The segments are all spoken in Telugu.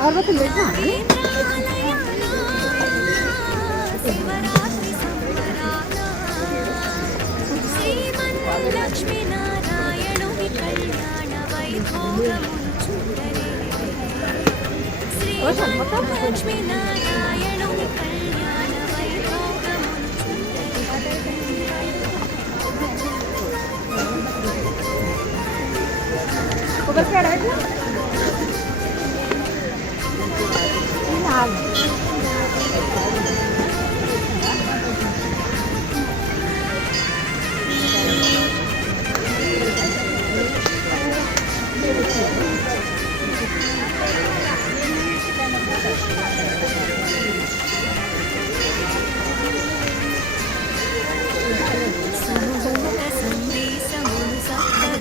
అరవై పెట్టా లక్ష్మీనారాయణుని కళ్యాణ వైభోగమును చూడరే లక్ష్మీనారాయణుని కళ్యాణ వైభోగమును చూడరే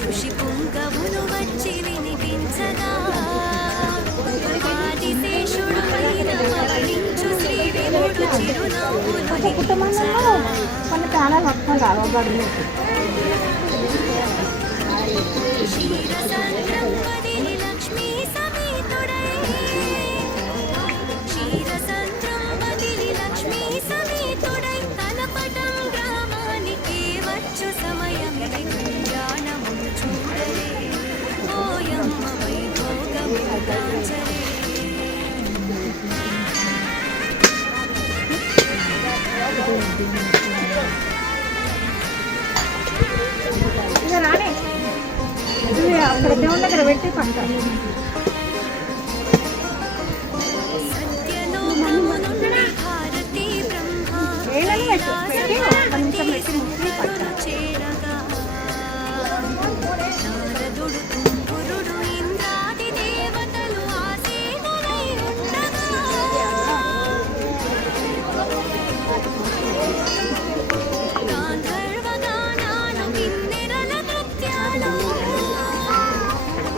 ఋషి పుంగవులు వచ్చి వినిపించగా ఆదిశేషుడు పైన పవళించు శ్రీ వినుడు చిరునవ్వులు క్షీరసంద్రం వదిలి లక్ష్మీ సమేతుడై క్షీరసంద్రం వదిలి లక్ష్మీ సమేతుడై తలపటం గ్రామానికి వచ్చు సమయమిది కళ్యాణమును చూడరే ఓయమ్మ వైభోగమును కాంచరే రానే అక్కడ దేవుని దగ్గర పెట్టి పంట నారదుడు తుంపురుడు ఇంద్రాది దేవతలు ఆసీనులై ఉండగా గాంధర్వ గానాలు కిన్నెరల నృత్యాలు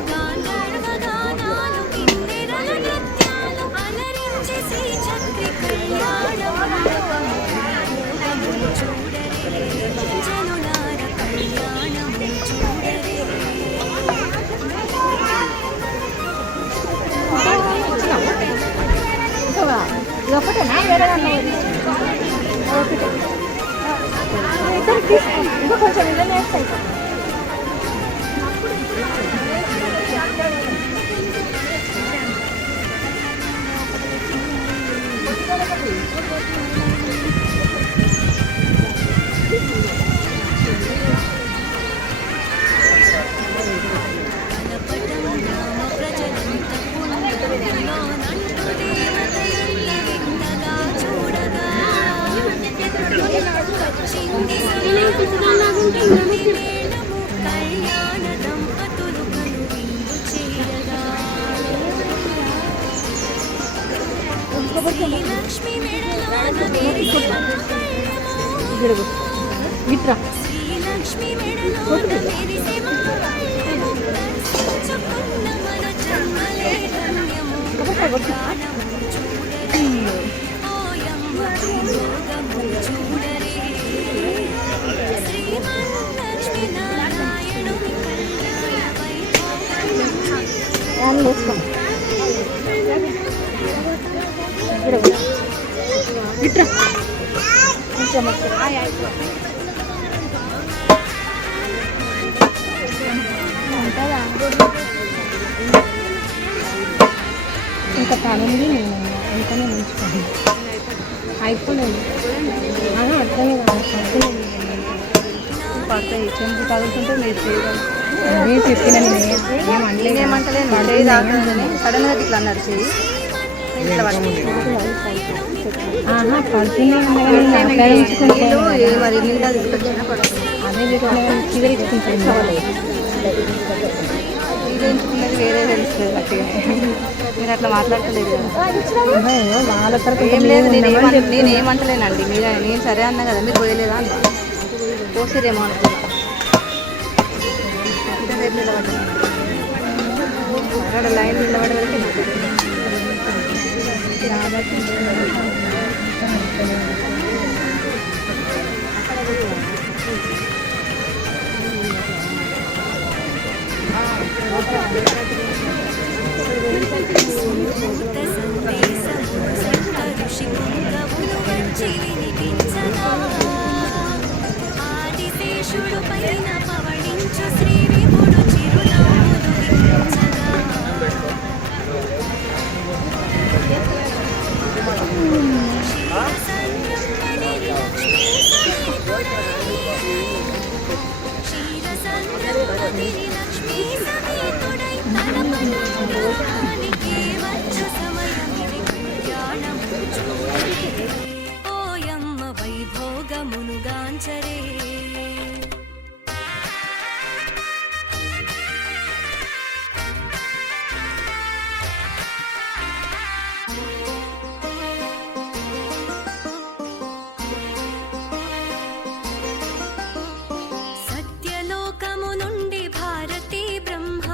గాంధర్వ గానాలు కిన్నెరల నృత్యాలు అలరించి శ్రీ చక్రి కళ్యాణమును చూడరే జనులార కళ్యాణమును చూడరే ఒకటేనా వేరే ఒకటే ఇంకా కొంచెం ఇళ్ళనే వేస్తాయి తలపటం గ్రామ ప్రజలంత పుణ్యంలో నంటు దేవతయల్ల వింతగా చూడగా వచ్చింది సమయానికి మేళము కళ్యాణ దంపతులు కనువిందు చేయగా శ్రీలక్ష్మి మెడలోన మెరిసిన కళ్ళము శ్రీలక్ష్మి మెడలోన మెరిసే మా కళ్ళము దర్శించుకున్న మన జన్మలే ధన్యము కళ్యాణము చూడరే ఓయమ్మ వైభోగము చూడరే శ్రీమన్నారాయణుని కళ్యాణ వైభోగము ఇట్రా ఇంకా పనుంది ఇంకనే ఉంచుకోండి అయిపోలేదు అర్థమే కాదు చెంపు తగులుతుంటే మీరు చేయగలరు నేను చెప్పిన ఏమంటలేను చేయి రాకుండానే సడన్గా ఇట్లా అన్నారు చేయి ఇట్లా మరి నిండా తీసుకొచ్చినా అదే చివరించుకుంటున్నది వేరే తెలుస్తుంది గట్టిగా మీరు అట్లా మాట్లాడతలేదు కదా వాళ్ళ తరపు ఏం లేదు నేనేమంటలేనండి మీరు నేను సరే అన్నా కదా మీరు పోయలేదా అన్న పోసిరేమో అనుకున్నా నిలబడ్డా లైన్ నిలబడే వరకు ఆదిశేషుడు పైన పవళించు శ్రీ విభుడు చిరునవ్వులు వికసించగా క్షీరసంద్రపతిని లక్ష్మీ సమేతుడై తన పదానికి వచ్చు సమయమిది కళ్యాణము చూడే ఓయమ్మ వైభోగమును గాంచరే సత్యలోకము నుండి భారతీ బ్రహ్మ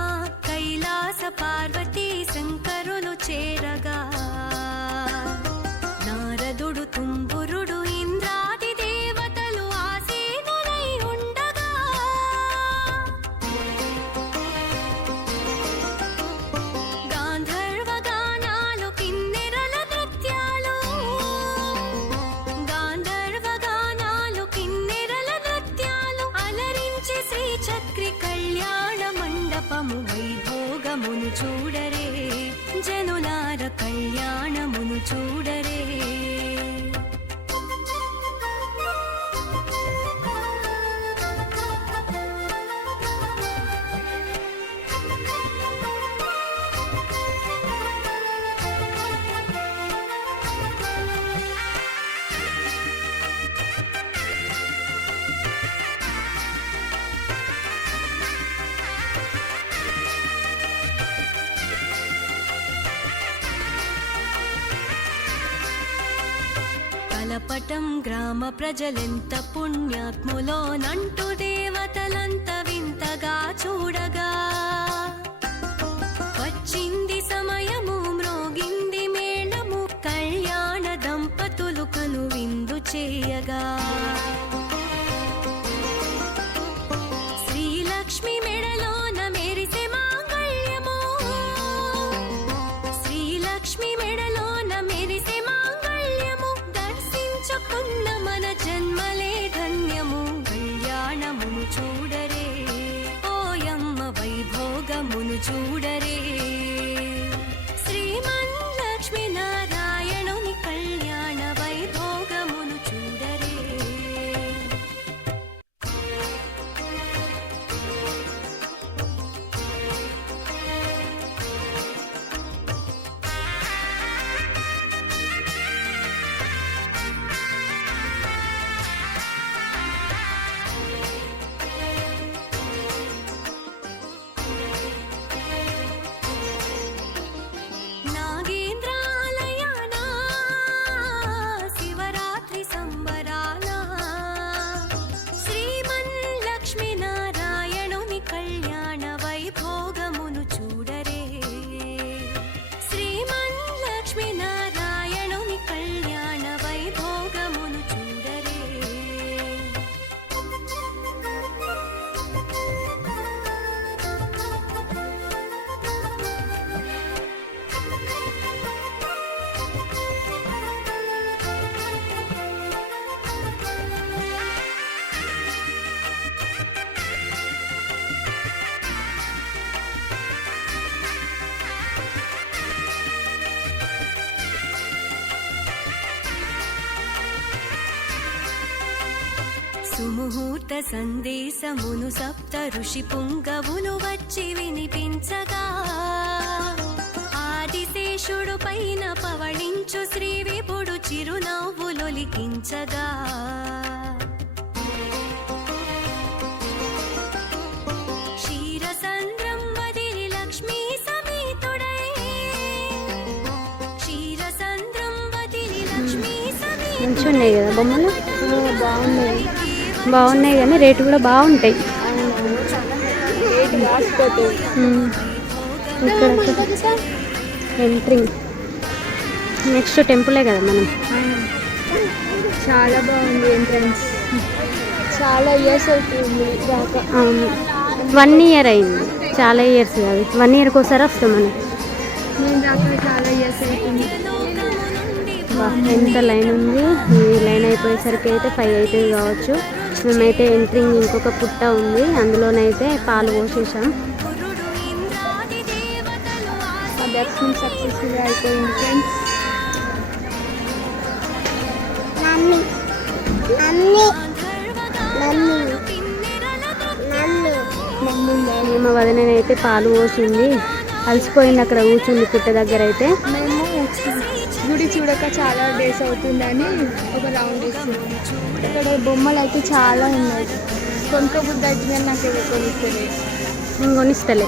కైలాస పార్వతీ శంకరులు చేరగా నారదుడు తుంబురుడు ఇంద్రాది దేవతలు ఆసీనులై ఉండగా గాంధర్వ గానాలు కిన్నెరల నృత్యాలు గాంధర్వ గానాలు కిన్నెరల నృత్యాలు అలరించి శ్రీ చక్రి కళ్యాణ మండపము వైభోగమును చూడరే జనులార కళ్యాణమును చూడరే కలపటం గ్రామ ప్రజలెంత పుణ్యాత్ములో నంటూ దేవతలంత వింతగా చూడగా వచ్చింది సమయము మ్రోగింది మేళము కళ్యాణ దంపతులు కను విందు చేయగా శ్రీలక్ష్మి మెడలోన మెరిసే మాంగళ్యము శ్రీలక్ష్మి మెడలోన మెరిసే మాంగళ్యము దర్శించుకున్న మన జన్మలే ధన్యము కళ్యాణమును చూడరే ఓయమ్మ వైభోగమును చూడరే శ్రీమన్లక్ష్మీ నారాయణుని కళ్యాణ వైభోగమును చూడరే నాగేంద్రాలయానా శివరాత్రి సంబరాల శ్రీమన్లక్ష్మీ నారాయణుని కళ్యాణ వైభోగమును చూడరే శ్రీమన్లక్ష్మీ నారాయణుని కళ్యాణ వైభోగమును చూడరే సుముహూర్త సందేశమును సప్త ఋషి పుంగవులు వచ్చి వినిపించగా ఆదిశేషుడు పైన పవళించు శ్రీ విభుడు చిరునవ్వులొలికించగా క్షీరసంద్రం వదిలి లక్ష్మీ సమేతుడై క్షీరసంద్రం వదిలి లక్ష్మీ మంచిగా ఉన్నాయి కదా బొమ్మలు బాగున్నాయి కానీ రేటు కూడా బాగుంటాయి. ఇక్కడ ఎంట్రింగ్ నెక్స్ట్ టెంపులే కదా మనం. చాలా బాగుంది ఎంట్రన్స్. చాలా ఇయర్స్ అవుతుంది దాకా. అవును 1 ఇయర్ అయింది, చాలా ఇయర్స్ కాదు 1 ఇయర్కి ఒకసారి వస్తాం మనం. నేను దాకా చాలా ఇయర్స్ అవుతుంది. ఎంత లైన్ ఉంది, ఈ లైన్ అయిపోయేసరికి అయితే 5 అవుతుంది కావచ్చు. మేమైతే ఎంట్రింగ్ ఇంకొక పుట్ట ఉంది, అందులోనైతే పాలు పోసేసాం. మా దర్శనం సక్సెస్ఫుల్గా అయిపోయింది ఫ్రెండ్స్. మా వదినైతే పాలు పోసింది, అలసిపోయింది అక్కడ కూర్చుంది పుట్ట దగ్గర. అయితే మేము గుడి చూడక చాలా డేస్ అవుతుందని ఒక రౌండ్ ఇస్తున్నాం. ఇక్కడ బొమ్మలు అయితే చాలా ఉన్నాయి. కొనుక్కోబుద్ధి అయితే నాకు కొనిస్తలేదు. నేను కొనిస్తలే.